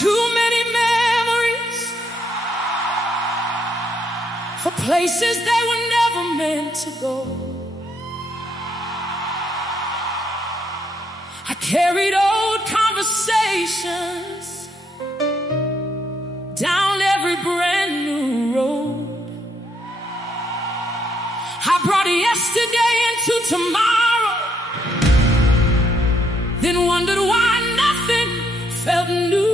Too many memories for places they were never meant to go. I carried old conversations down every brand new road. I brought yesterday into tomorrow, then wondered why nothing felt new.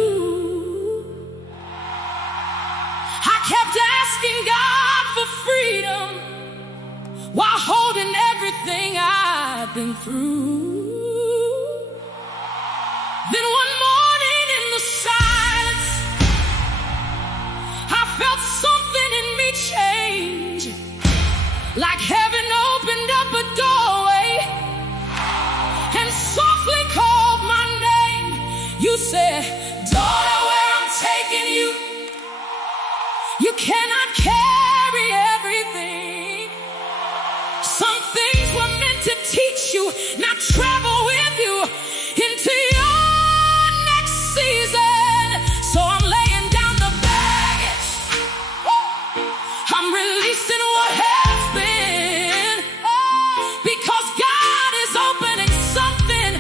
Kept asking God for freedom while holding everything I've been through. Then one morning in the silence, I felt something in me change, like heaven opened up a doorway and softly called my name. You said, "Daughter, where I'm taking you, you cannot carry everything. Some things were meant to teach you, not travel with you into your next season." So I'm laying down the baggage. I'm releasing what has been, because God is opening something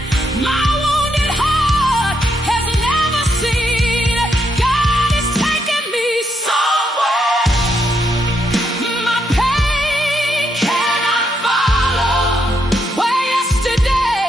my wounded heart has never seen. God is taking me somewhere my pain cannot follow, where yesterday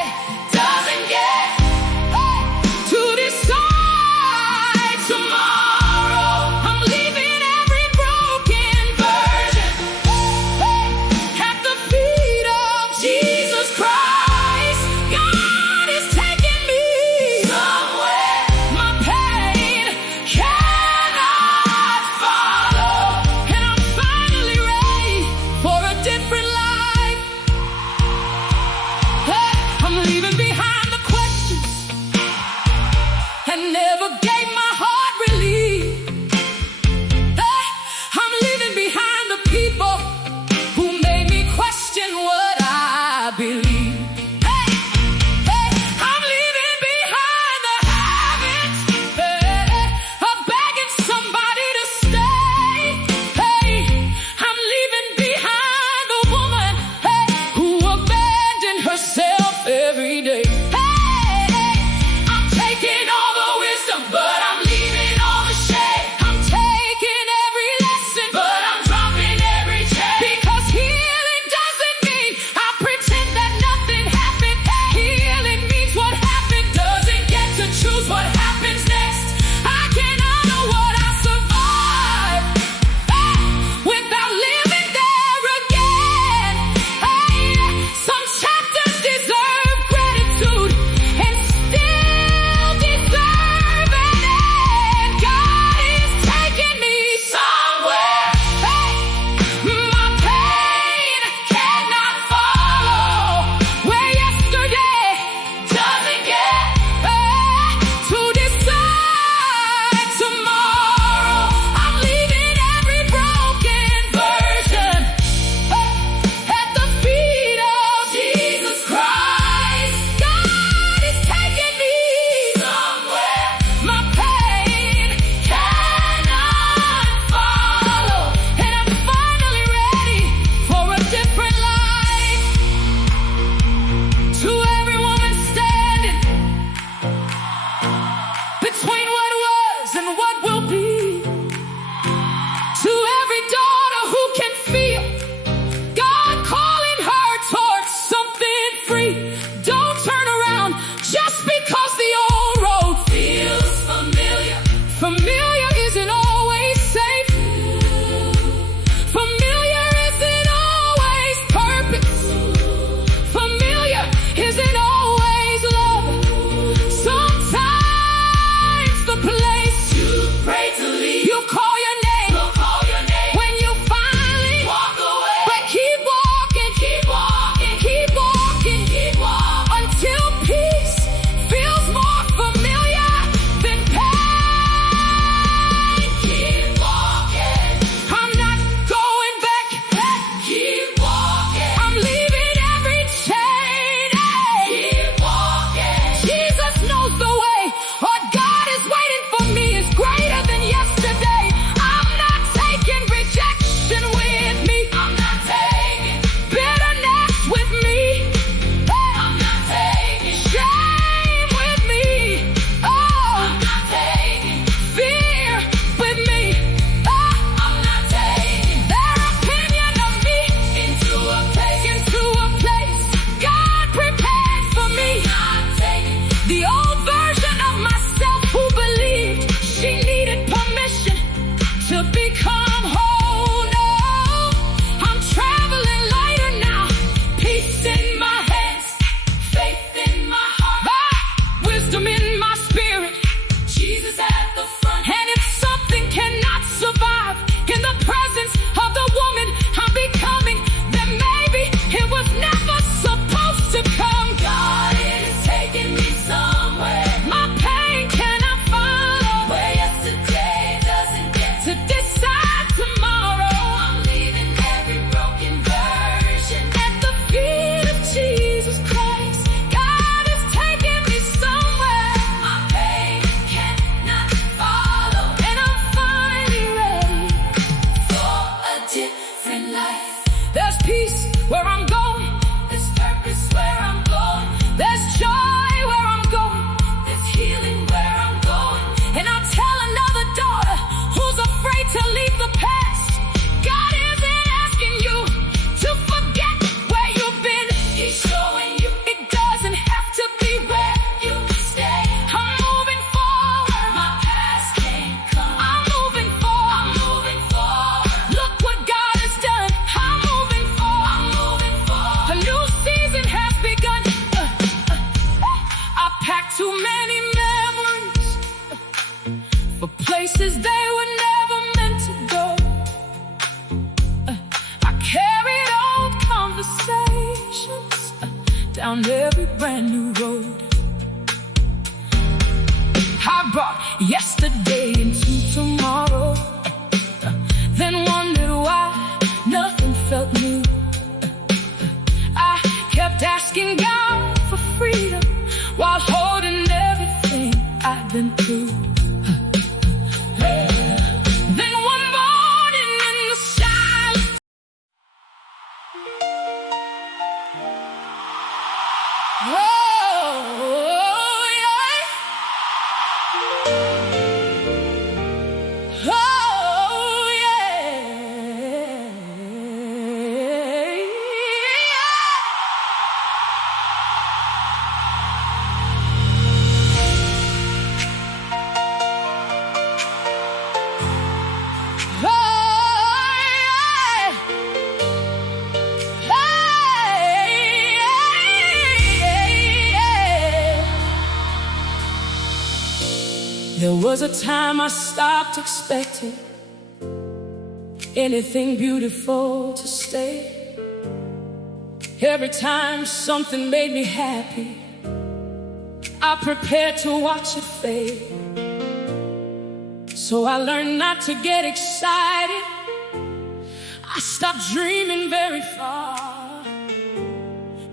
There's peace where I'm going. There's purpose where I'm going. There's joy where I'm going. There's healing where I'm going. And I'll tell another daughter who's afraid to leave the past, God isn't asking you to forget where you've been. He's showing you it doesn't have to be where you stay. I'm moving forward. My past can't come. I'm moving forward. I'm moving forward. Look what God has done. I'm moving forward. I'm moving forward. A new season has begun. I packed too many memories for places they were never meant to go. I carried old conversations down every brand new road. I brought yesterday into tomorrow, then wondered why nothing felt new. I kept asking God for freedom while holding everything I've been through. Then one morning in the silence, oh yeah, oh There was a time I stopped expecting anything beautiful to stay. Every time something made me happy, I prepared to watch it fade. So I learned not to get excited. I stopped dreaming very far,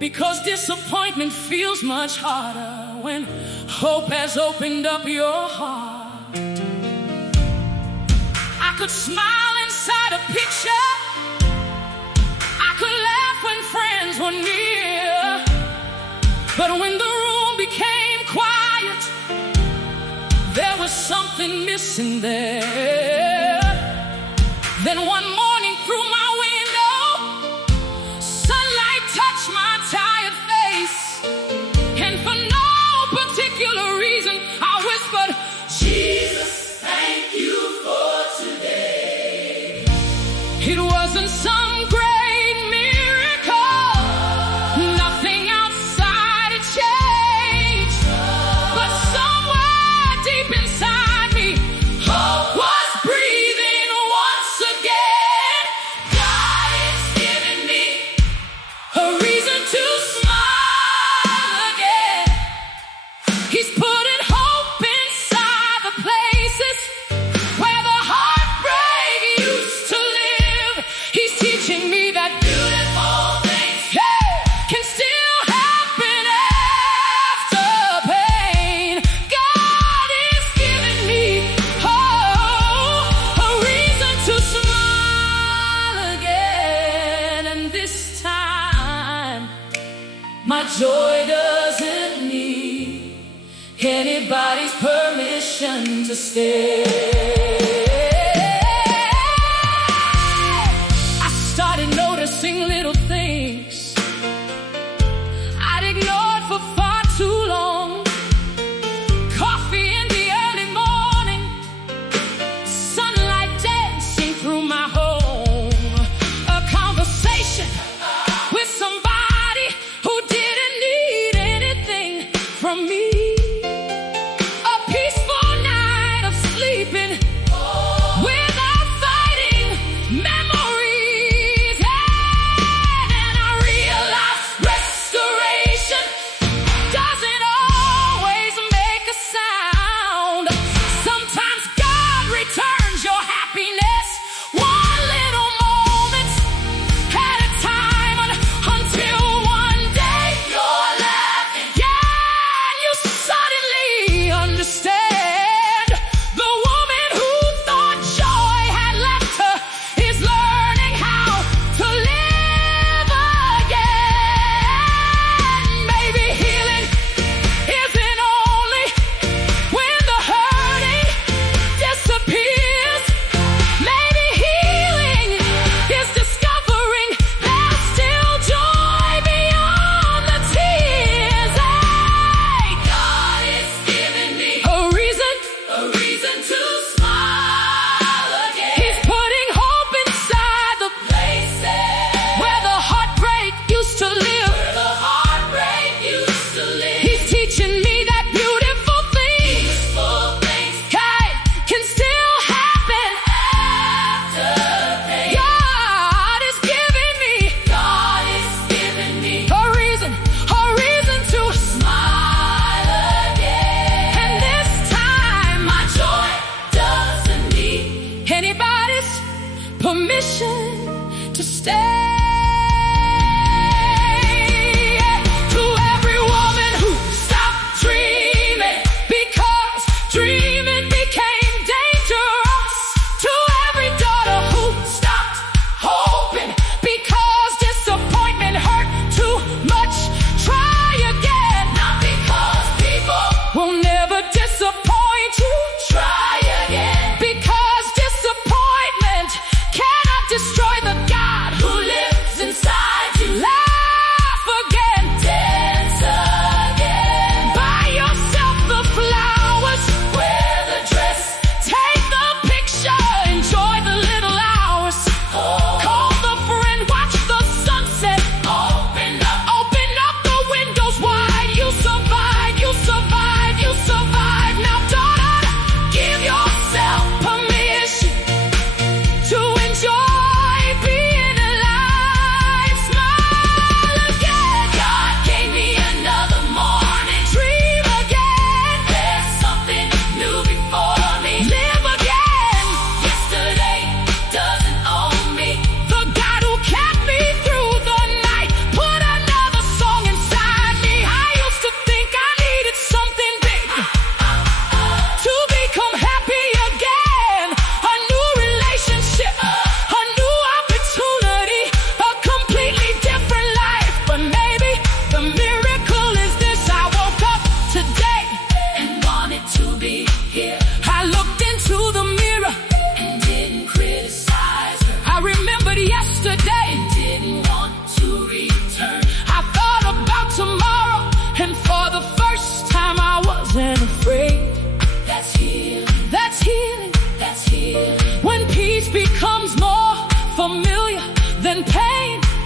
because disappointment feels much harder when hope has opened up your heart. I could smile inside a picture, I could laugh when friends were near, but when the room became quiet, there was something missing there. Then one morning through my window, sunlight touched my tired face, and for no particular reason I whispered, Jesus, thank you for today. It wasn't some great miracle, nothing outside a change, but somewhere deep inside me, hope was breathing once again. God is giving me a reason to smile again. He's putting hope inside the places where the heartbreak used to live. He's teaching me that beautiful things can still happen after pain. God is giving me a reason to smile again. And this time, my joy doesn't need anybody's permission to stay. I started noticing little things I'd ignored for far too long. Coffee in the early morning, sunlight dancing through my home, a conversation with somebody who didn't need anything from me. Without fighting, memories and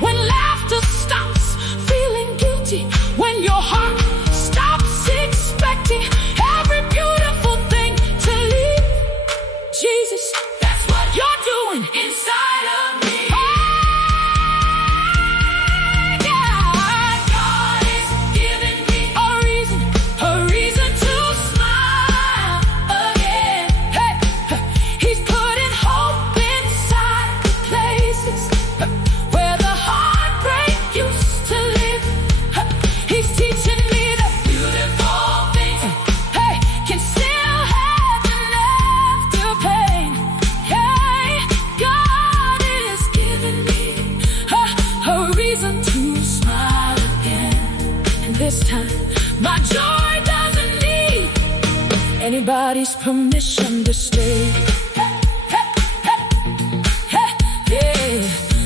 when laughter stops feeling guilty, when your heart stops expecting every beautiful thing to leave. Jesus, that's what you're doing inside of me. God is giving me a reason to smile again. Hey, He's putting hope inside the places where the heartbreak used to live. He's teaching me that beautiful things, hey, can still happen after pain. Hey, God is giving me a reason to smile again. And this time, my joy doesn't need anybody's permission to stay. Yeah,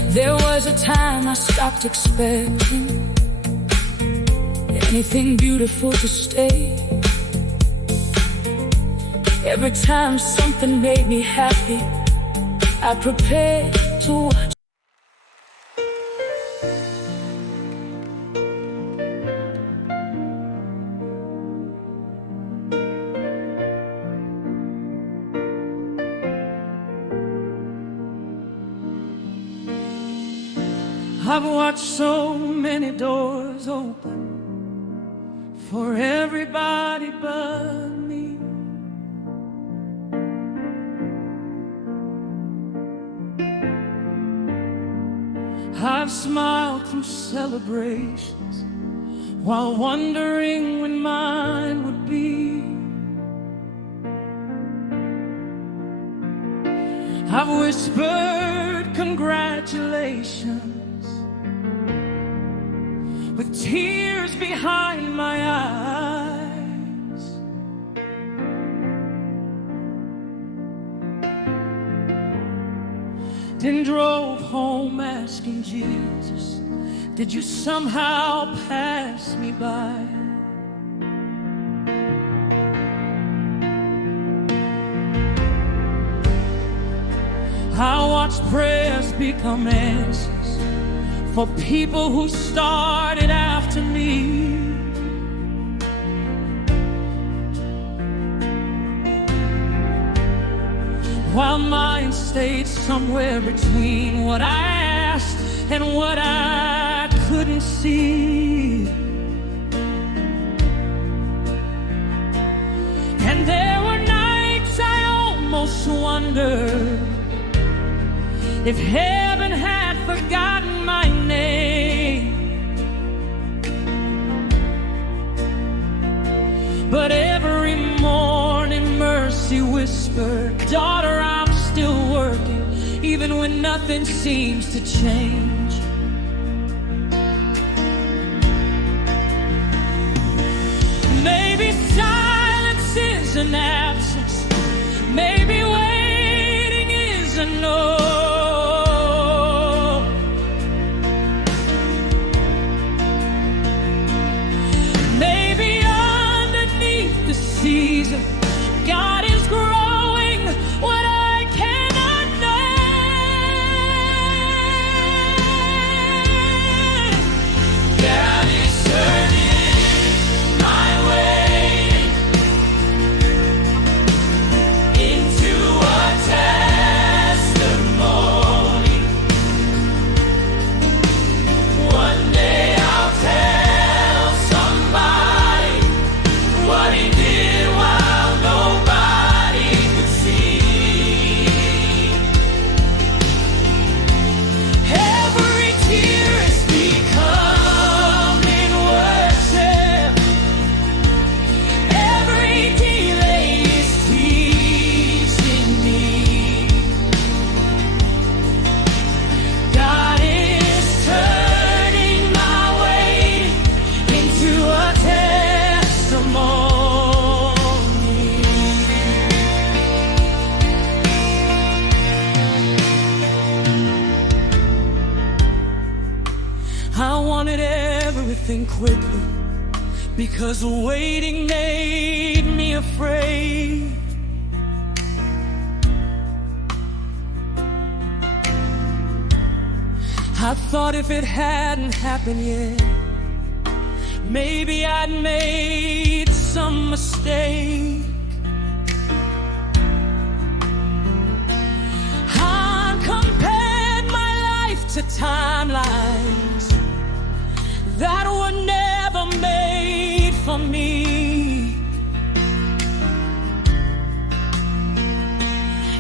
there was a time I stopped expecting anything beautiful to stay. Every time something made me happy, I prepared to watch. I've watched so many doors open for everybody but me. I've smiled through celebrations while wondering when mine would be. I've whispered congratulations with tears behind my eyes. Then drove home asking Jesus, did you somehow pass me by? I watched prayers become answers for people who started after me. While mine stayed somewhere between what I asked and what I couldn't see. And there were nights I almost wondered if heaven had forgotten my name. But every morning mercy whispered, daughter, I'm still working, even when nothing seems to change. Maybe silence is an absence, maybe waiting is a no. Season, God is growing what I cannot name. God is turning my way into a testimony. One day I'll tell somebody what He did. I wanted everything quickly because waiting made me afraid. I thought if it hadn't happened yet, maybe I'd made some mistake. I compared my life to timelines that were never made for me.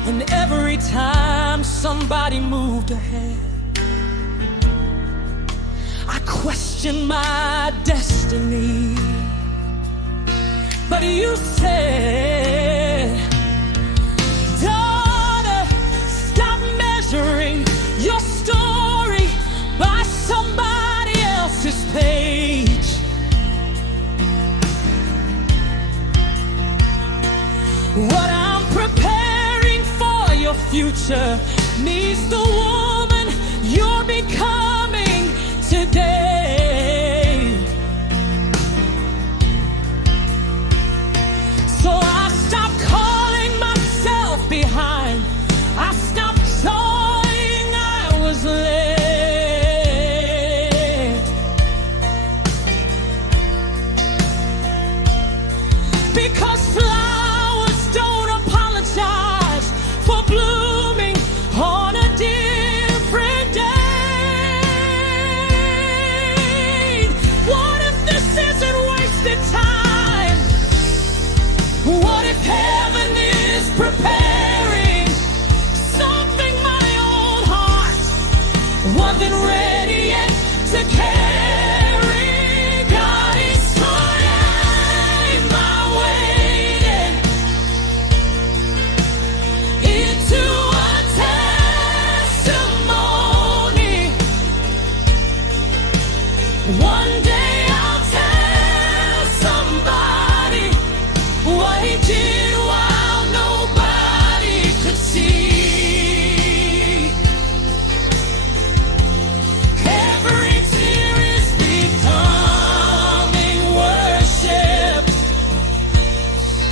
And every time somebody moved ahead, I questioned my destiny. But you said, daughter, stop measuring your story by somebody else's page. What I'm preparing for your future needs the woman you're becoming today. So I stopped calling myself behind. I stopped saying I was late. Because flowers don't apologize for blooming on a different day. What if this isn't wasted time? What if heaven is preparing something my own heart wasn't ready yet to carry? God is turning my waiting into a testimony. One day I'll tell somebody what he did while nobody could see. Every tear is becoming worship.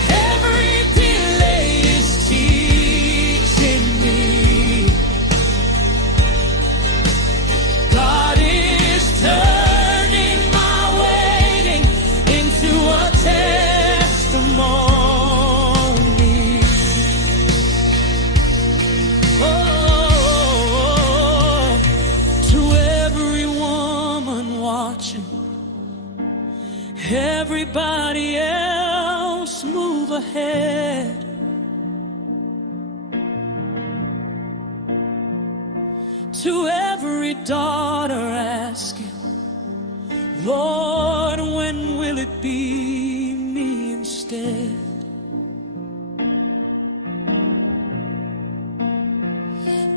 Every delay is teaching me God is turning my waiting into a testimony. Oh, to every woman watching, everybody else move ahead. To every daughter asking, Lord, when will it be me instead?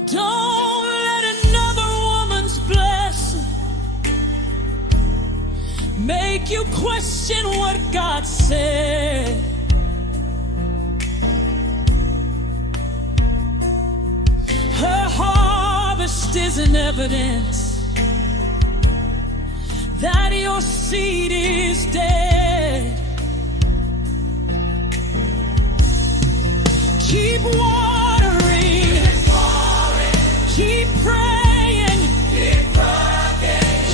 Don't let another woman's blessing make you question what God said. Her harvest isn't evidence that your seed is dead. Keep watering, keep praying,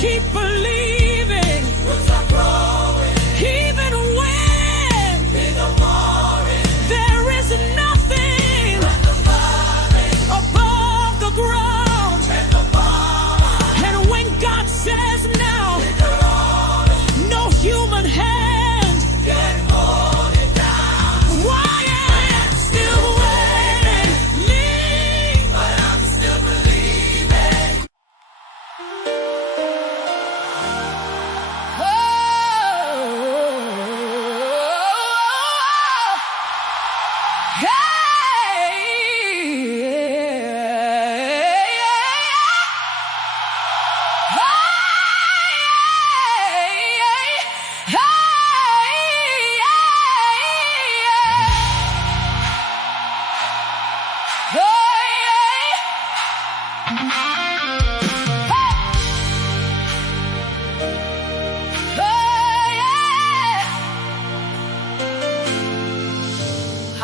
keep believing, even when there is nothing above the ground. And when God says now, no human hand can hold it down. Why am I still waiting? Leave, but I'm still believing. Oh,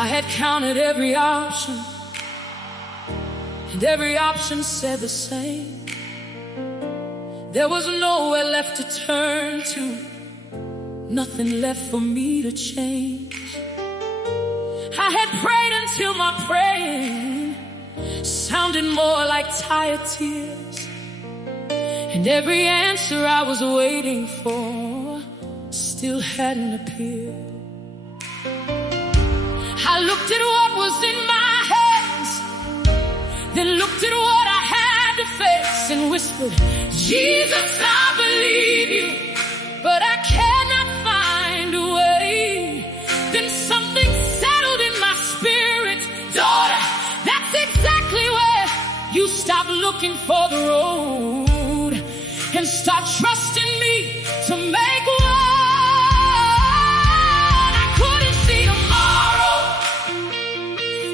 I had counted every option, and every option said the same. There was nowhere left to turn to, nothing left for me to change. I had prayed until my praying sounded more like tired tears, and every answer I was waiting for still hadn't appeared. I looked at what was in my hands, then looked at what I had to face and whispered, Jesus, I believe you, but I cannot find a way. Then something settled in my spirit. Daughter, that's exactly where you stop looking for the road and start trusting me to make one. I couldn't see tomorrow,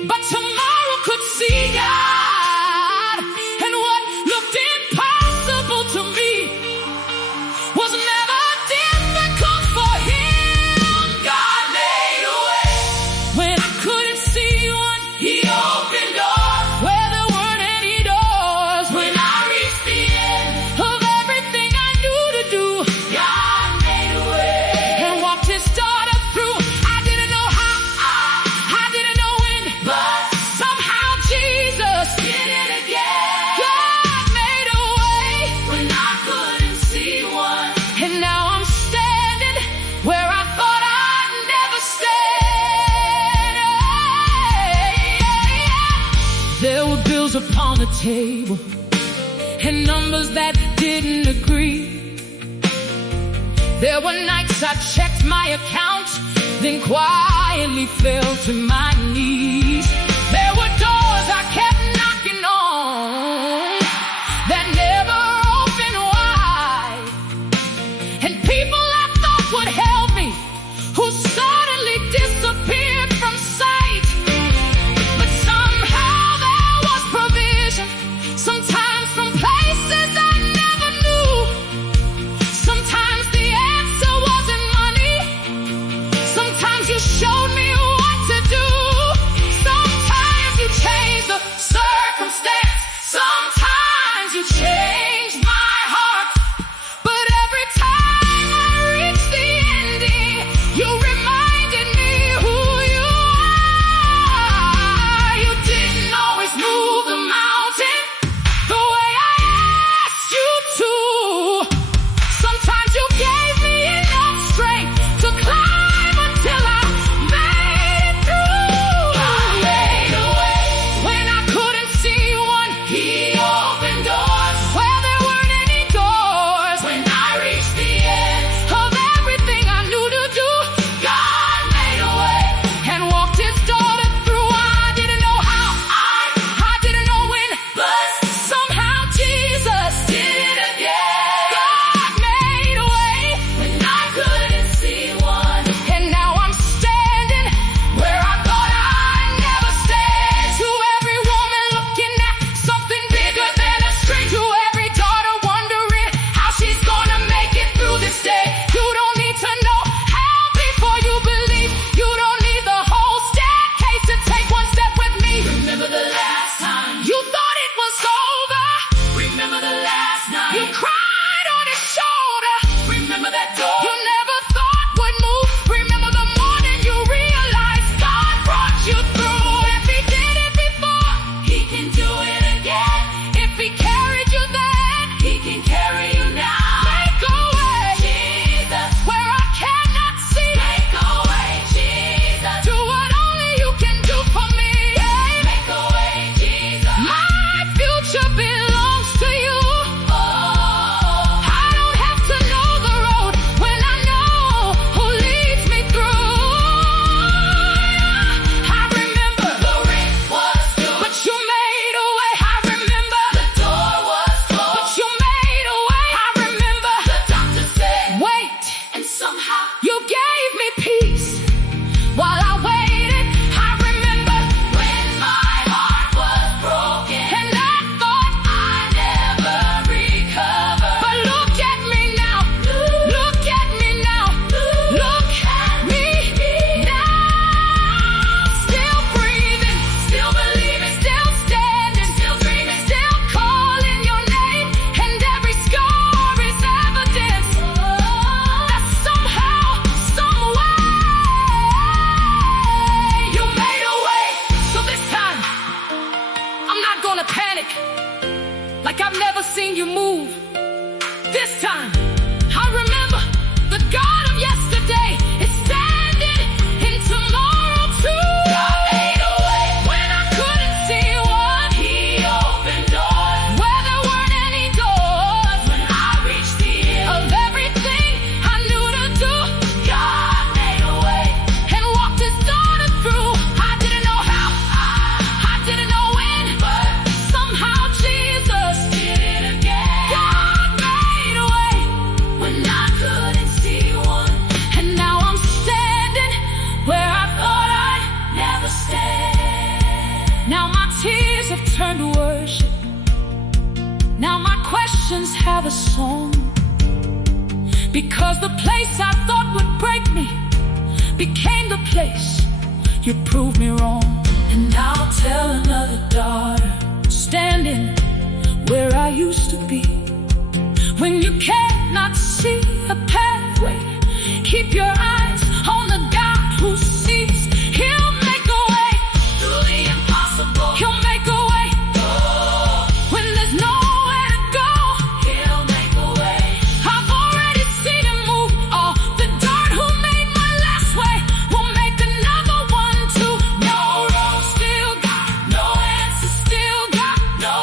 but tomorrow could see God. And what looked impossible to me was never difficult for Him. God made a way when I couldn't see one. He opened doors where there weren't any doors. When I reached the end of everything I knew to do, God made a way and walked His daughter through. I didn't know how, I didn't know when, but somehow Jesus did it again. God made a way when I couldn't see one, and now I'm standing where I thought I'd never stand. There were bills upon the table and numbers that didn't agree. There were nights I checked my account, then quietly fell to my knees. There were doors I kept knocking on that never opened wide, and people I thought would help me who suddenly disappeared from sight. But somehow there was provision, sometimes from places I never knew. Sometimes the answer wasn't money, sometimes you showed me what to do. This time, I remember the God of yesterday is standing in tomorrow too. God made a way When I couldn't see one, He opened doors where there weren't any doors. when I reached the end. Of everything I knew to do, God made a way. and walked His daughter through. I didn't know how, I didn't know when, But somehow Jesus did it again God made a way. when I couldn't see one. And now I'm standing where I thought I'd Never stand. Now my tears have turned to worship. Now my questions have a song. Because the place I thought would break me became the place you proved me wrong. And I'll tell another daughter standing where I used to be. When you cannot see a pathway, keep your eyes on the God who sees. He'll make a way. Through the impossible, He'll make a way when there's nowhere to go. He'll make a way. I've already seen Him move. Oh, the God who made my last way will make another one too. No road, still got no answer, still got No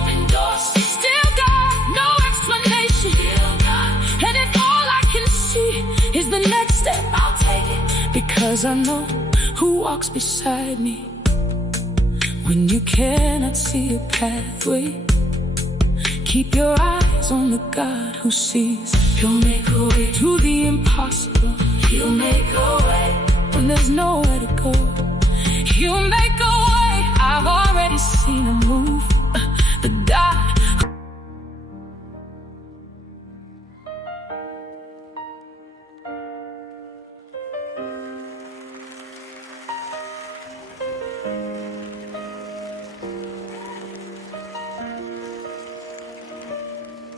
open doors, still got no explanation. still got. And if all I can see is the next step, I'll take it. because I know who walks beside me. When you cannot see a pathway, keep your eyes on the God who sees. He'll make a way to the impossible. He'll make a way. When there's nowhere to go, He'll make a way. I've already seen Him move. The God.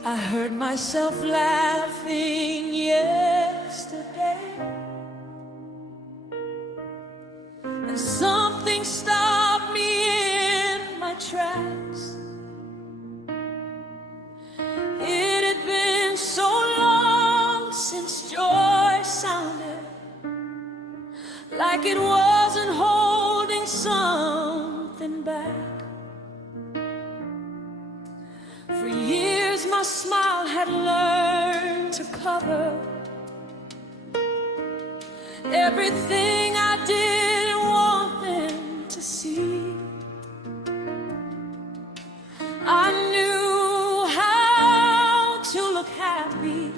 I heard myself laughing yesterday, and something stopped me in my tracks. It had been so long since joy sounded like it wasn't holding something back. For years my smile had learned to cover everything I didn't want them to see. I knew how to look happy,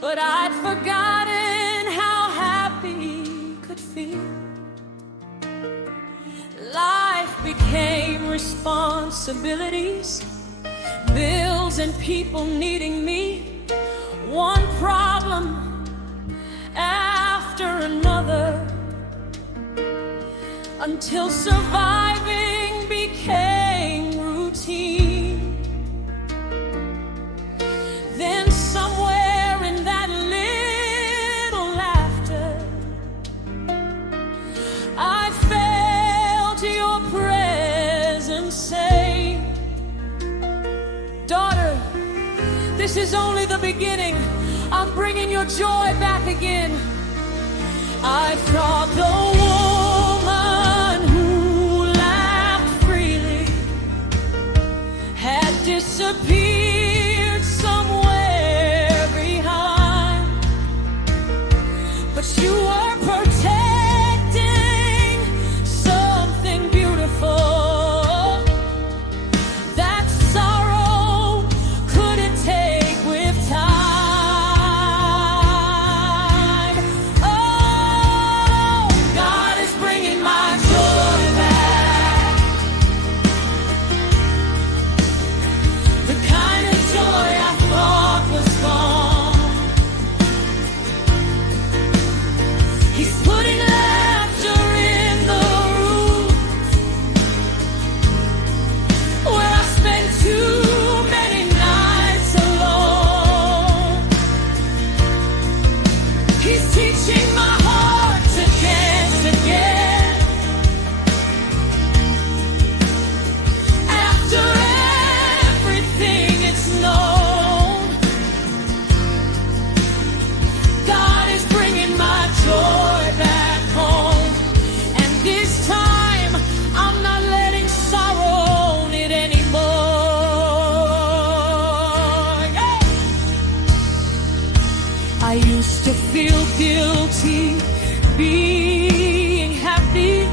but I'd forgotten how happy could feel. Life became responsibilities, bills and people needing me, one problem after another, until surviving became routine. Then somewhere in that little laughter, I felt your presence say, daughter, this is only the beginning. I'm bringing your joy back again. I thought the woman who laughed freely had disappeared somewhere behind, but you were protecting something beautiful that sorrow couldn't take with time. Oh, God is to feel guilty being happy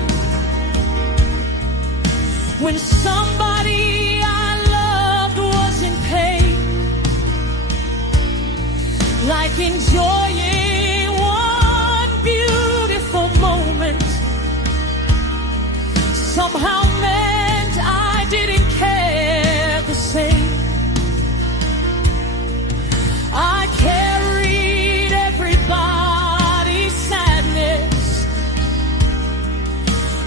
when somebody I loved was in pain, like enjoying one beautiful moment somehow meant I didn't care the same. I carried everybody's sadness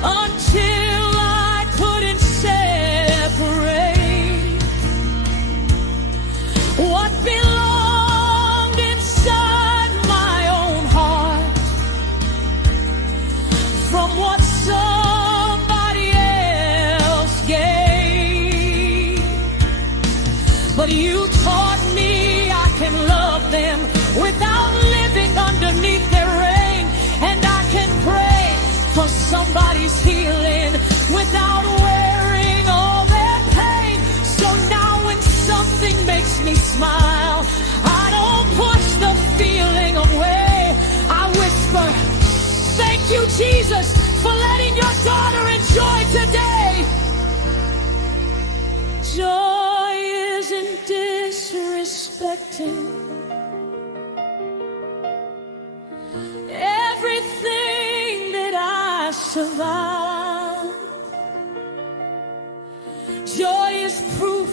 until I couldn't separate what belonged inside my own heart from what somebody else gave. But you taught me I can love them without living underneath their reign, and I can pray for somebody's healing without wearing all their pain. So now when something makes me smile, I don't push the feeling away. I whisper, thank you, Jesus, for letting your daughter enjoy today. Joy isn't disrespecting everything that I survived. Joy is proof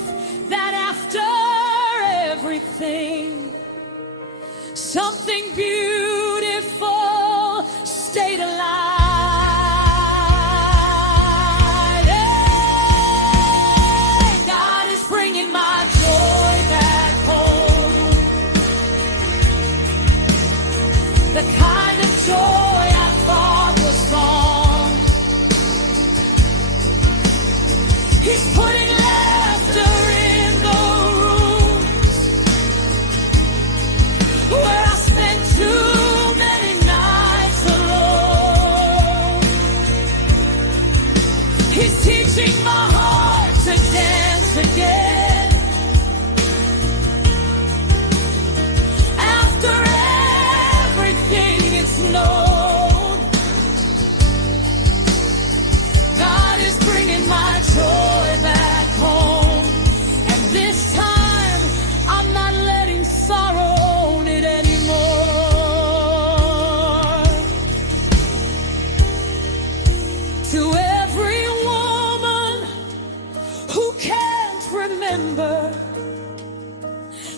that after everything, something beautiful stayed alive. Hey, God is bringing my joy back home, the kind of joy I thought was gone. He's putting laughter in the rooms where I spent too many nights alone. He's teaching my heart to dance again after everything is known. God is bringing my joy back home, and this time I'm not letting sorrow own it anymore. To every woman who can't remember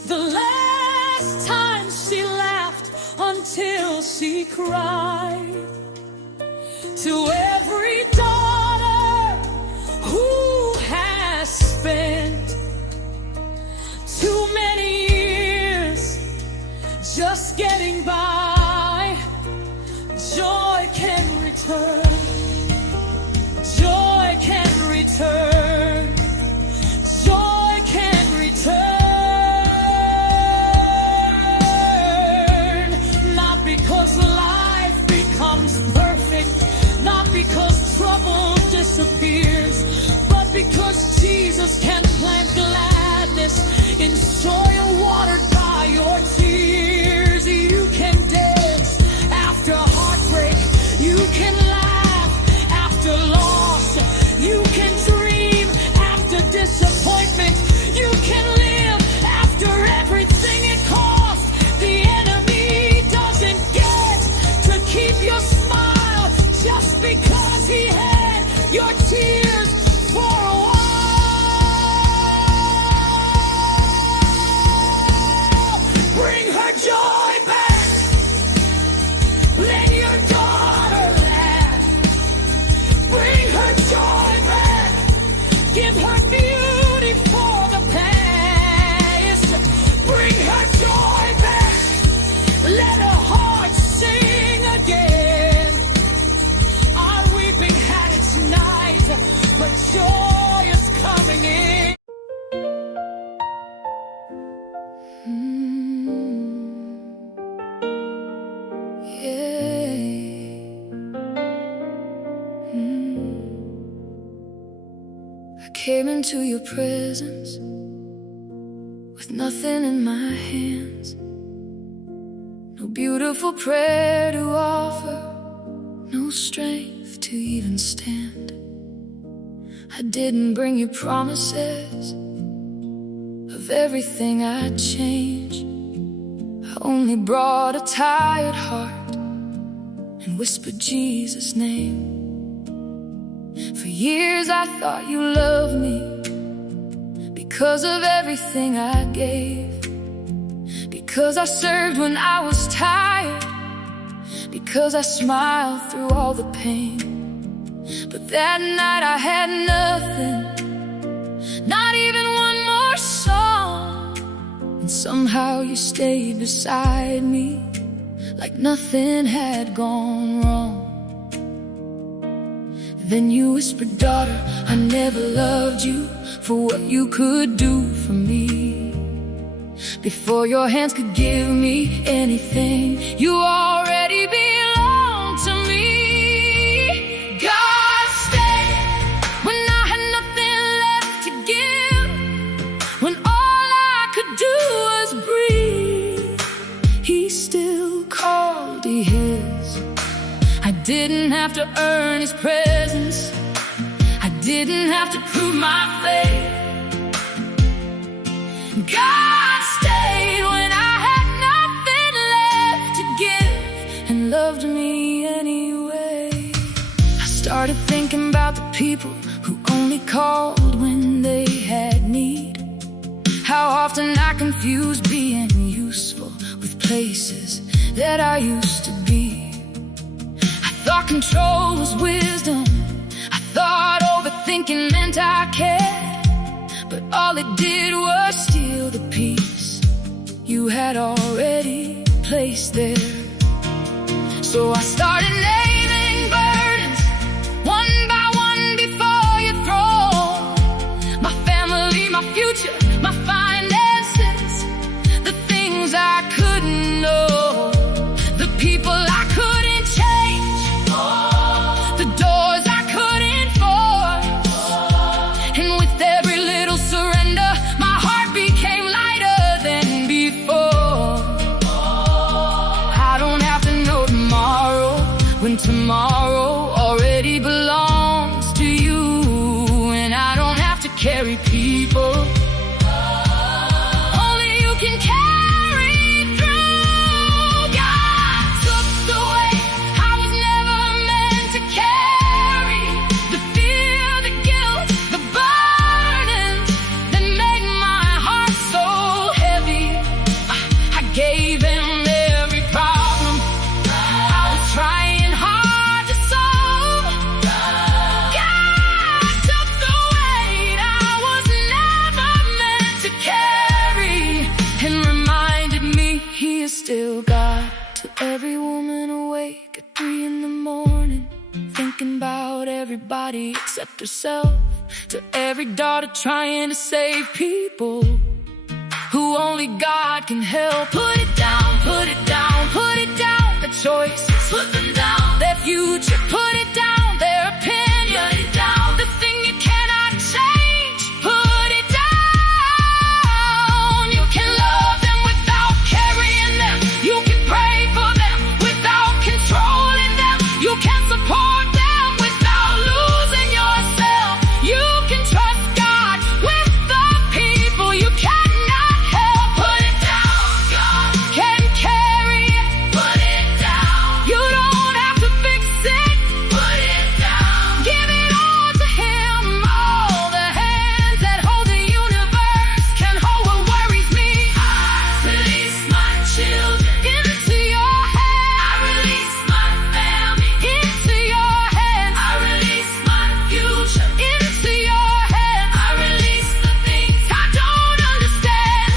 the last time she laughed until she cried, to every daughter who has spent too many years just getting by, joy can return. Joy can return. Joy can return. Not because life becomes perfect, not because trouble disappears, but because Jesus can plant gladness in soil watered by your tears. You can dance after heartbreak. You can laugh after loss. You can dream after disappointment. You can live after everything it costs. The enemy doesn't get to keep your smile just because he had your tears for a while. Bring her joy back. Let your daughter laugh. Bring her joy back. Give her beauty for the past. Bring her joy back. Let her heart sing again. Our weeping had its night, but joy is coming in. I came into your presence with nothing in my hands, no beautiful prayer to offer, no strength to even stand. I didn't bring you promises of everything I'd change. I only brought a tired heart and whispered Jesus' name. For years I thought you loved me because of everything I gave, because I served when I was tired, because I smiled through all the pain. But that night I had nothing, not even one more song. And somehow you stayed beside me like nothing had gone wrong. Then you whispered, daughter, I never loved you for what you could do for me. Before your hands could give me anything, you already belonged to me. God stayed when I had nothing left to give, when all I could do was breathe. He still called me his. I didn't have to earn his presence, I didn't have to prove my faith. God stayed when I had nothing left to give, and loved me anyway. I started thinking about the people who only called when they had need. How often I confused being useful with places that I used to be. I thought control was wisdom, I thought overthinking meant I cared, but all it did was steal the peace you had already placed there. So I started naming burdens one by one before your throne. My family, my future, my finances, the things I couldn't know, the people I couldn't change, the doors I couldn't force. And with every little surrender, my heart became lighter than before. I don't have to know tomorrow, when tomorrow already belongs to you. And I don't have to carry people, only you can carry through. God took the weight I was never meant to carry, the fear, the guilt, the burden that made my heart so heavy. I gave him every problem I was trying hard to solve. God took the weight I was never meant to carry, and reminded me he is still God. To every woman awake at 3 in the morning, thinking about everybody except herself. To every daughter trying to save people who only God can help. Put it down, put it down, put it down. The choices, put them down. Their future, put it down. Their opinion, put it down. The thing you cannot change, put it down. You can love them without carrying them. You can pray for them without controlling them. You can support them without losing yourself. You can trust God with the people you cannot help. Put it down. God can carry it. Put it down. You don't have to fix it. Put it down. Give it all to him. All the hands that hold the universe can hold what worries me. I release my children into your hands. I release my family into your hands. I release my future into your hands. I release the things I don't understand.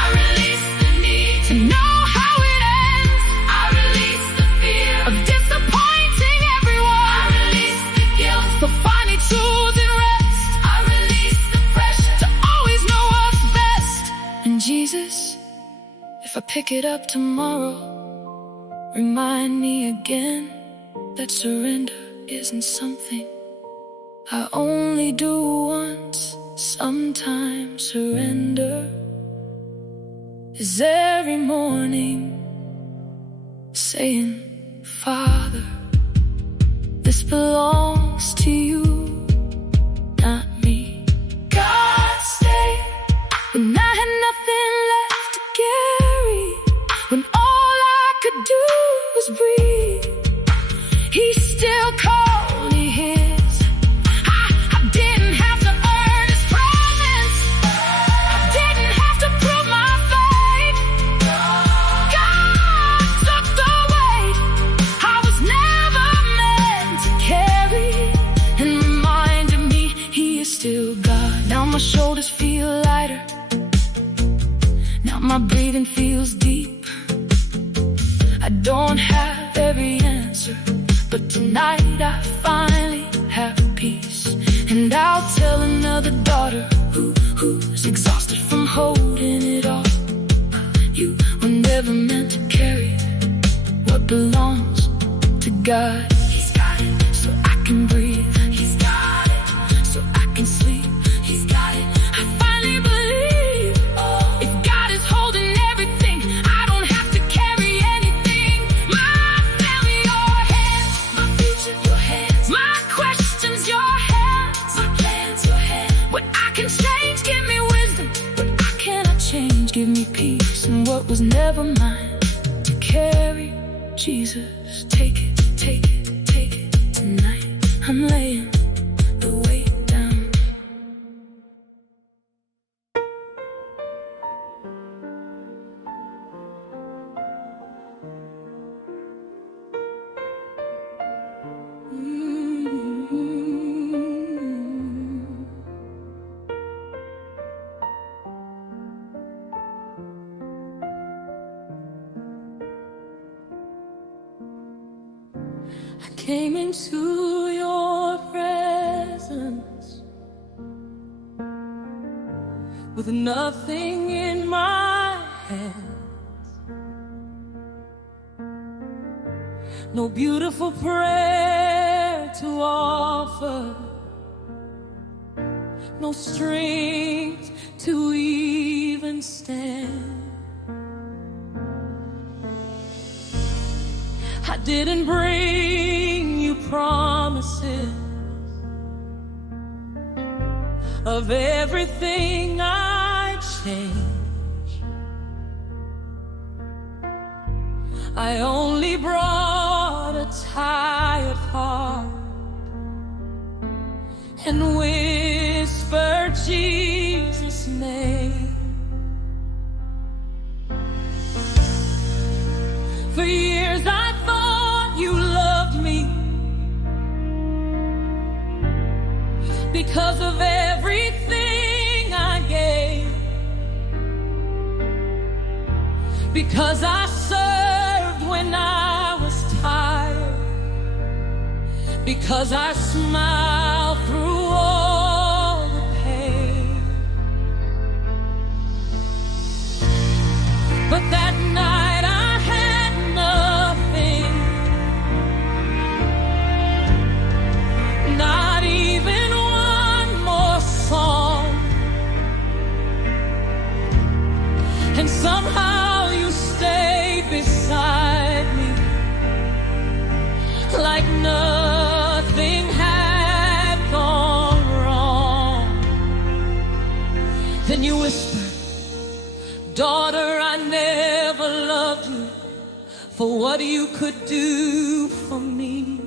I release the need to know how it ends. I release the fear of disappointing everyone. I release the guilt for finally choosing rest. I release the pressure to always know what's best. And Jesus, if I pick it up tomorrow, remind me again that surrender isn't something I only do once. Sometimes surrender is every morning saying, Father, this belongs to you, not me. God stayed when I had nothing left to carry, when all I could do was breathe. He still called me his. I didn't have to earn his presence. I didn't have to prove my faith. God took the weight I was never meant to carry, and reminded me he is still God. Now my shoulders feel lighter. Now my breathing feels deep. I don't have every answer, but tonight I finally have peace. And I'll tell another daughter who's exhausted from holding it all, you were never meant to carry what belongs to God. He's got it, so I can breathe. He's got it, so I can sleep. He's got it. I finally believe, if God is holding everything, I don't have to carry anything. My family, your hands. My future, your hands. My questions, your hands. My plans, your hands. What I can change, give me wisdom. What I cannot change, give me peace. And what was never mine to carry, Jesus, take it, take it, take it. Tonight I'm laying the weight down. I came into your presence with nothing in my hands, no beautiful prayer to offer, no strength to even stand. I didn't bring you promises of everything I'd change. I only brought a tired heart and whispered Jesus' name. For years I thought you loved me because of everything I gave, because I served when I was tired, because I smiled through all the pain. But that night I had nothing, not even one more song, and somehow you stayed beside me like nothing had gone wrong. Then you whispered, daughter, I never loved you for what you could do for me.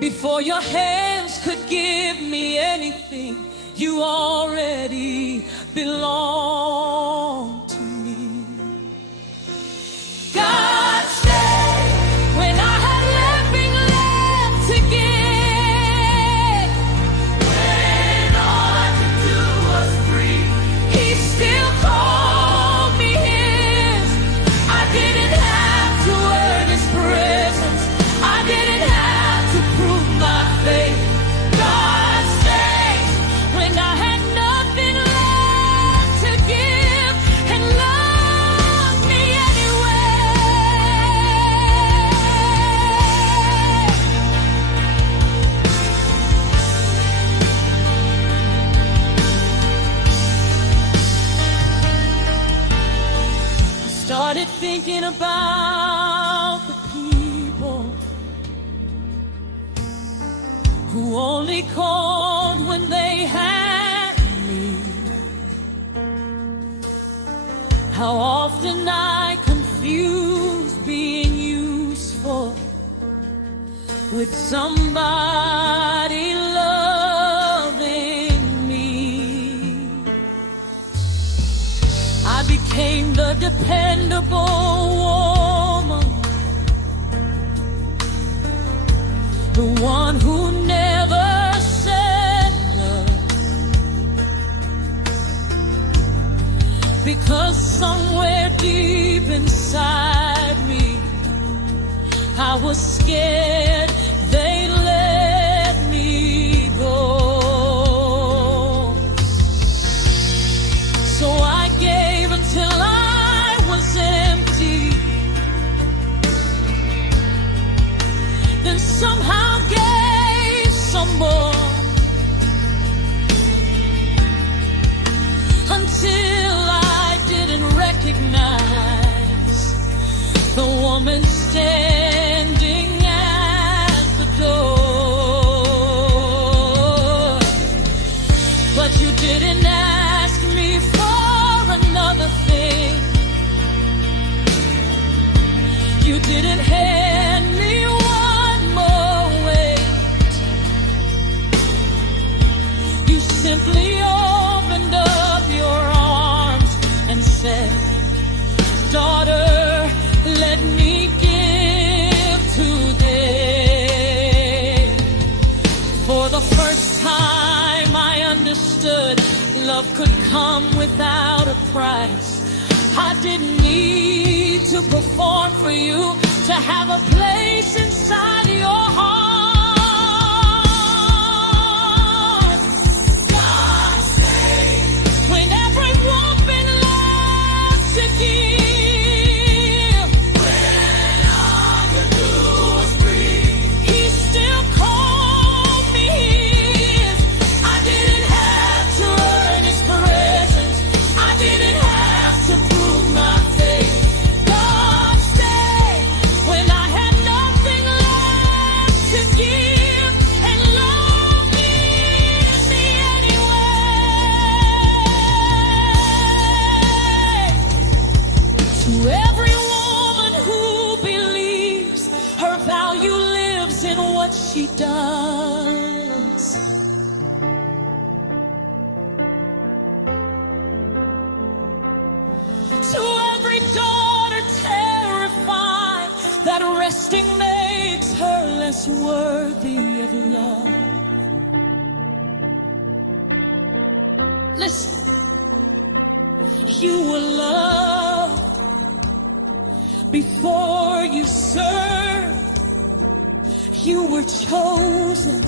Before your hands could give me anything, you already belong to me. God stayed when I had nothing left to give. When all I could do was breathe, He still called me His. I didn't have to earn His presence. I didn't have to prove my faith. God stayed when I had nothing left to give. started thinking about the people who only called when they had me. How often I confuse being useful with somebody loving me. I became the dependable woman, the one who never said no, because somewhere deep inside me I was scared they let me go. So I gave until I was empty, then somehow gave some more, until I didn't recognize the woman standing at the door. But you didn't ask me for another thing. You didn't hand me one more weight. You simply opened up your arms and said, "Daughter, let me give today." For the first time I understood love could come without a price. I didn't need to perform for you to have a place inside your heart. God saved when every woman loves to give. When all you do is breathe, He still called me His. I didn't have to earn His presence. I didn't have to prove my faith. God stayed when I had nothing left to give, and loved me anyway. To every woman who believes her value lives in what she does, to every daughter terrified that resting makes her less worthy of love, listen, you were loved before you served. You were chosen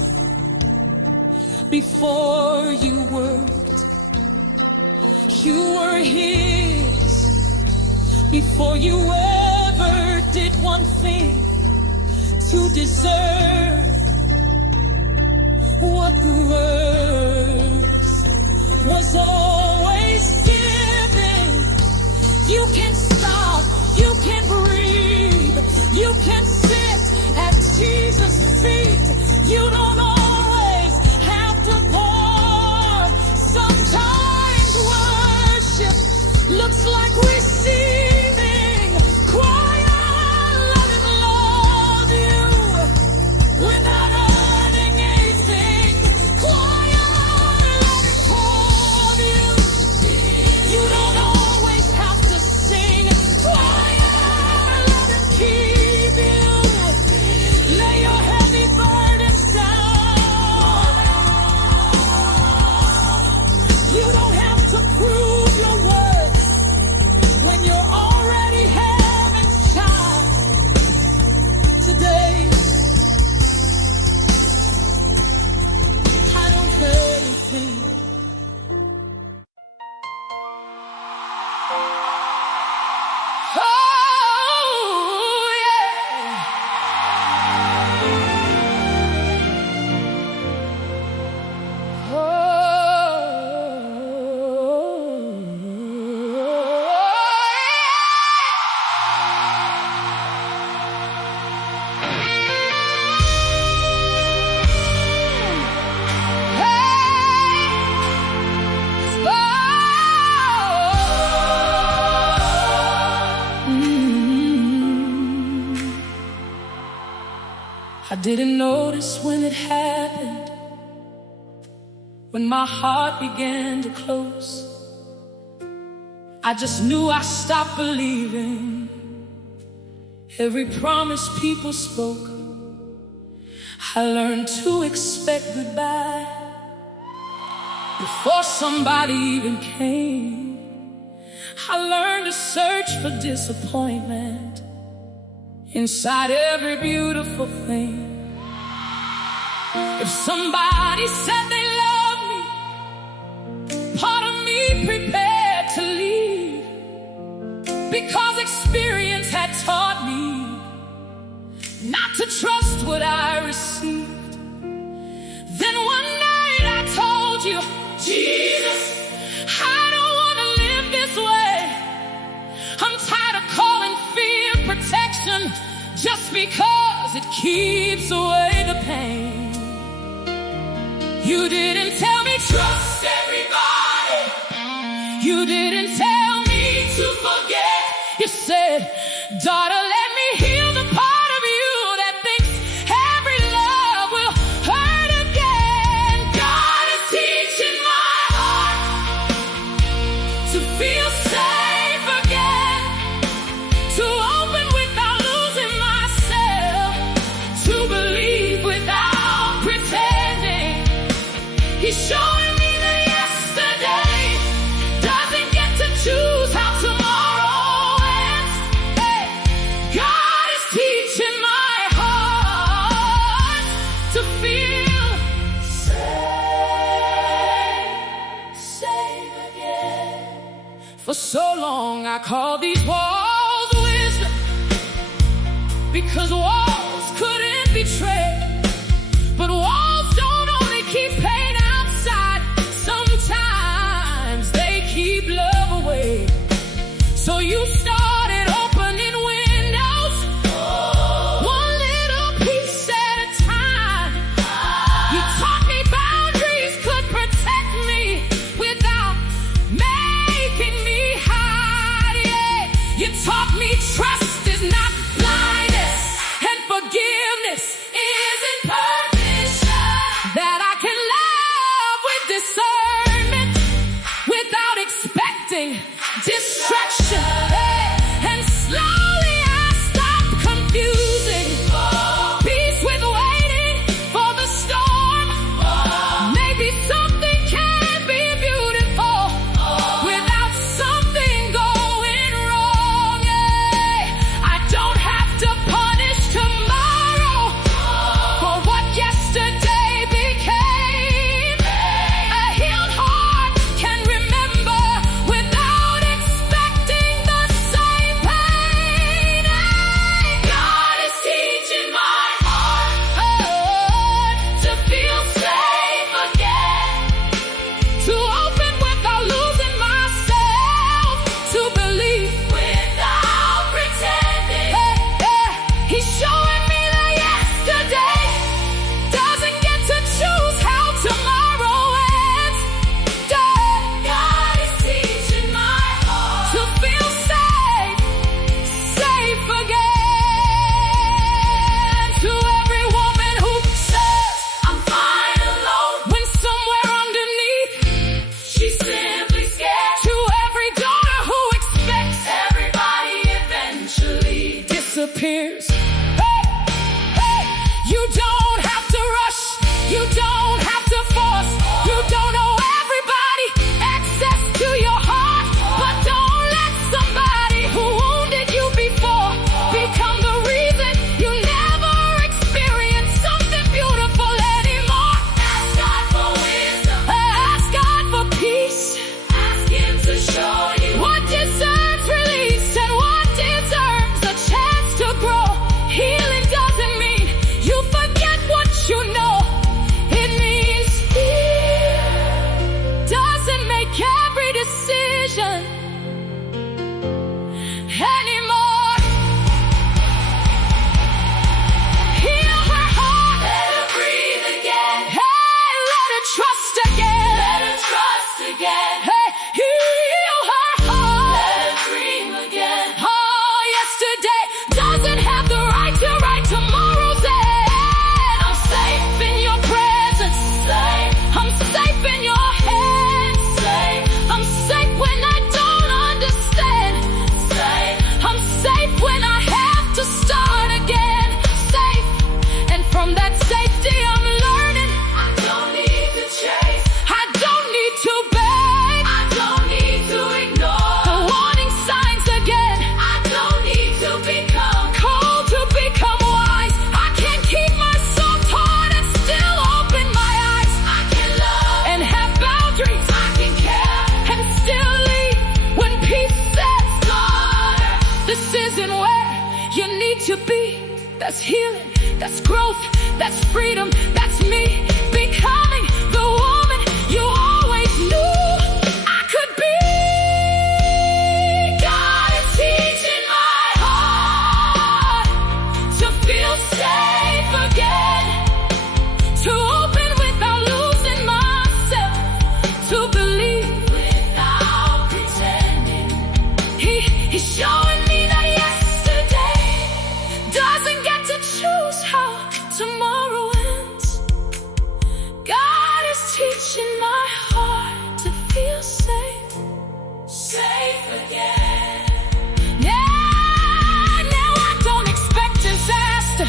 before you worked. You were His before you ever did one thing to deserve what the verse was always giving. You can stop, you can breathe, you can sit at Jesus' feet. You don't always have to pour. Sometimes worship looks like receiving. Cry out, let Him love you without earning anything. Cry out, let Him hold you. You don't always have to sing. didn't notice when it happened, when my heart began to close. I just knew I stopped believing every promise people spoke. I learned to expect goodbye before somebody even came. I learned to search for disappointment inside every beautiful thing. If somebody said they loved me, part of me prepared to leave, because experience had taught me not to trust what I received. Then one night I told you, Jesus, I don't want to live this way. I'm tired of calling fear protection just because it keeps away the pain. You didn't tell me trust everybody. You didn't tell me to forget. You said, daughter, let me heal the part of you that thinks every love will hurt again. God is teaching my heart to feel safe again, to open without losing myself, to believe without pretending. He's showing me that yesterday doesn't get to choose how tomorrow ends. Hey, God is teaching my heart to feel safe again. For so long I called these walls wisdom, because walls couldn't betray. But walls don't only keep pain outside, sometimes they keep love away. So you started opening windows, one little piece at a time. You taught me boundaries could protect me without making me hide. Yeah. You taught me trust is not blindness, and forgiveness isn't permission. That I can love with discernment without expecting distraction. Hey, and slowly I stopped confusing peace with waiting for the storm. Maybe something can be beautiful without something going wrong. Hey, I don't have to punish tomorrow for what yesterday became. A healed heart can remember without expecting the to be. That's healing, that's growth, that's freedom, that's me becoming the woman you always knew I could be. God is teaching my heart to feel safe again, to open without losing myself, to believe without pretending. He's showing me that yesterday doesn't get to choose how tomorrow ends. God is teaching my heart to feel safe, safe again. Yeah, now I don't expect disaster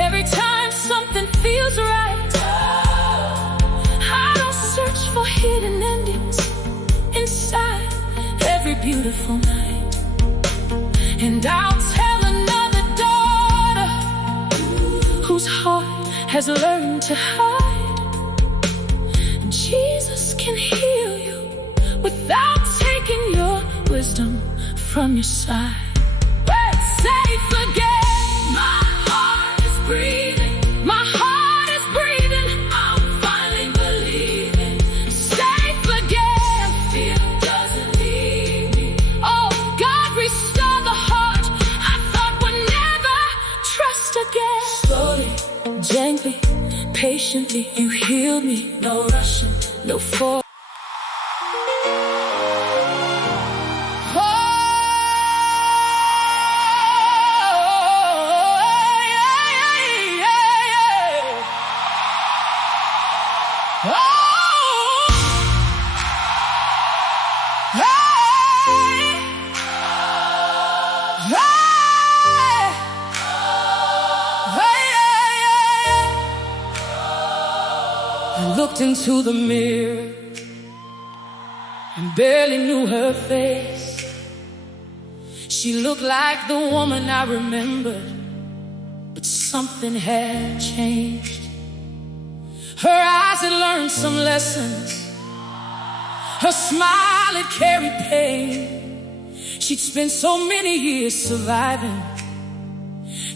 every time something feels right. I don't search for hidden endings inside every beautiful night. And I'll tell another daughter whose heart has learned to hide. Jesus can heal you without taking your wisdom from your side. Safe again. My heart is breathing. My heart is breathing. I'm finally believing. Safe again. Fear doesn't leave me. Oh, God, restore the heart I thought would never trust again. Slowly, gently, patiently, you heal me. No rushing, no force. I looked into the mirror and barely knew her face. She looked like the woman I remembered, but something had changed. Her eyes had learned some lessons. Her smile had carried pain. She'd spent so many years surviving.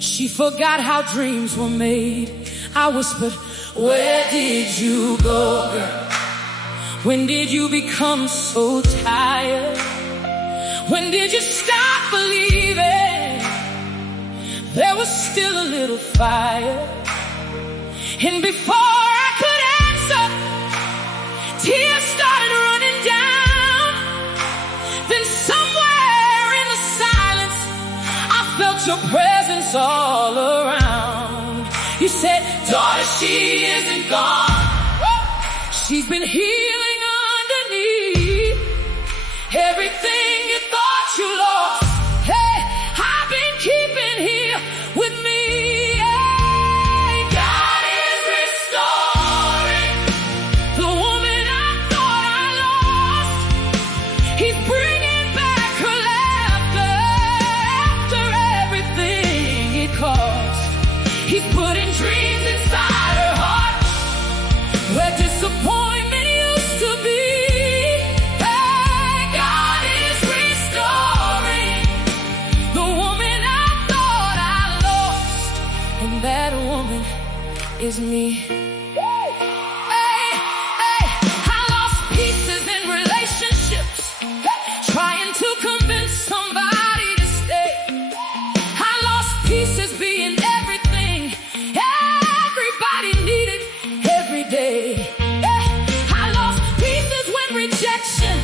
She forgot how dreams were made. I whispered, where did you go, girl? When did you become so tired? When did you stop believing there was still a little fire? And before I could answer, tears started running down. Then somewhere in the silence, I felt your presence all around. You said, daughter, she isn't gone. She's been healing underneath everything you thought you lost. Hey, I've been keeping here with me. Hey, God is restoring the woman I thought I lost. He's bringing back her laughter after everything it cost. He's putting dreams inside her heart where disappointment used to be. Hey, God is restoring the woman I thought I lost, and that woman is me. Hey, I lost pieces in relationships, trying to convince somebody to stay. I lost pieces being everything everybody needed every day. I lost pieces when rejection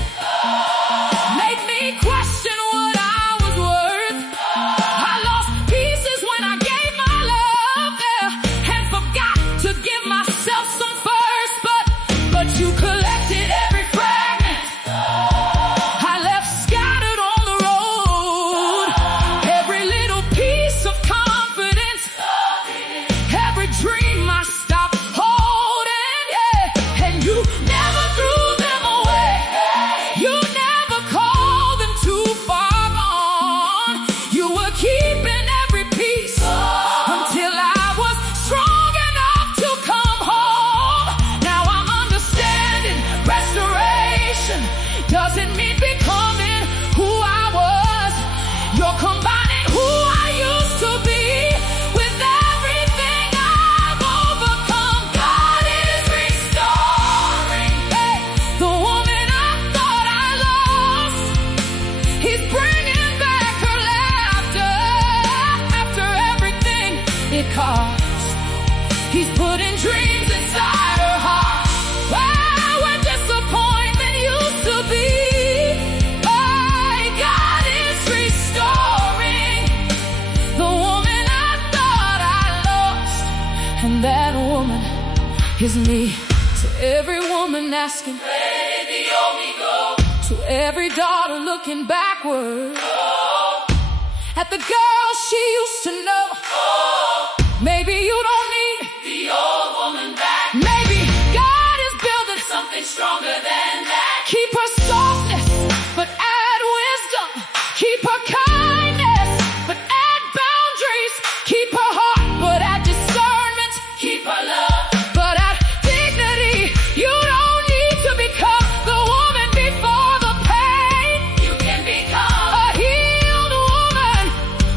made me question what I was worth. I lost pieces when I gave my love and forgot to give my dreams inside her heart. Where disappointment used to be, God is restoring the woman I thought I lost, and that woman is me. To every woman asking, where did the old me go? To every daughter looking backward, at the girl she used to know. Maybe you don't need the old woman back. Maybe God is building something stronger than that. Keep her softness, but add wisdom. Keep her kindness, but add boundaries. Keep her heart, but add discernment. Keep her love, but add dignity. You don't need to become the woman before the pain. You can become a healed woman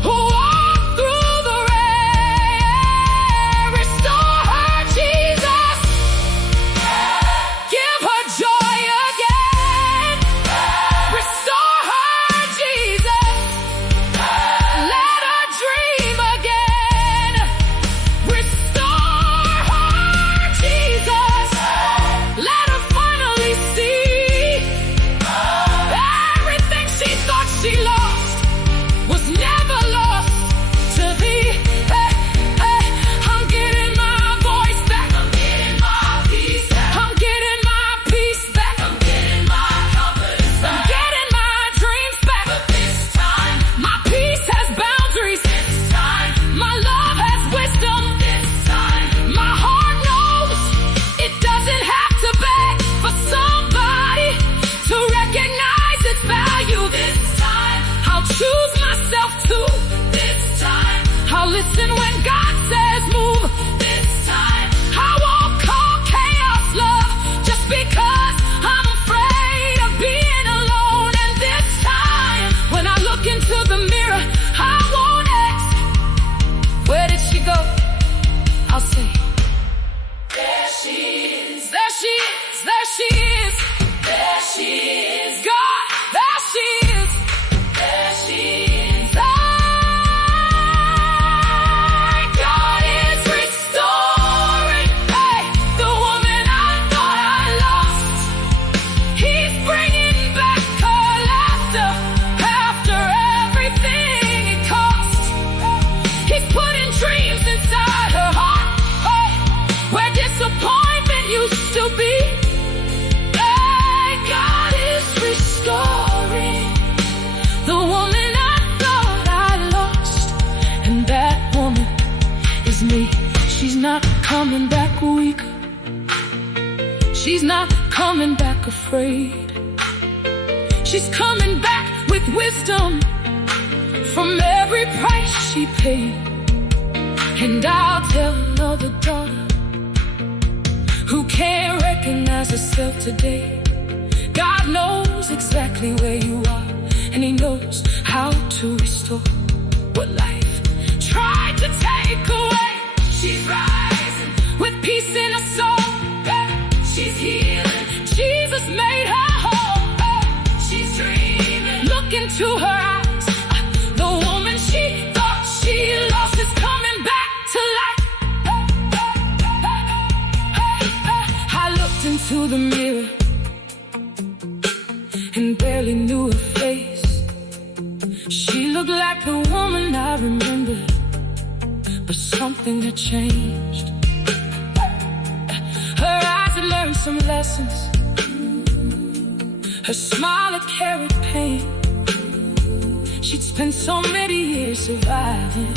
who walked through the rain. Restore her, Jesus. Give her joy again. Restore her, Jesus. Let her dream again. Restore her, Jesus. Let her finally see everything she thought she lost was never lost to thee. Hey, hey, I'm getting my voice back. I'm getting my peace back. I'm getting my peace back. I'm getting my confidence back. I'm getting my dreams back. But this time, my peace has boundaries. This time, my love has wisdom. This time, my heart knows it doesn't have to beg for somebody to recognize its value. This time, I'll choose myself too. This time, I'll listen when God says move. This time, I won't call chaos love just because I'm afraid of being alone. And this time, when I look into the mirror, I won't ask, where did she go? I'll say, there she is. There she is. There she is. There she is. God, there she is. There she is. God is restoring, hey, the woman I thought I lost. He's bringing back her laughter after everything it cost. He's putting dreams inside her heart, hey, where disappointment used to be. Hey, God is restoring the woman I thought I lost, and that woman is me. She's not coming back weak. She's not coming back afraid. She's coming back with wisdom from every price she paid. And I'll tell another daughter who can't recognize herself today, God knows exactly where you are, and He knows how to restore what life tried to take away. She's rising with peace in her soul. She's healing. Jesus made her whole. She's dreaming. Look into her eyes. The woman she thought she lost is coming back to life. I looked into the mirror and barely knew her face. She looked like the woman I remembered, but something had changed. Her eyes had learned some lessons. Her smile had carried pain. She'd spent so many years surviving.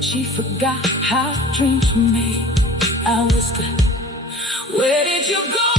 She forgot how dreams were made. I whispered, where did you go?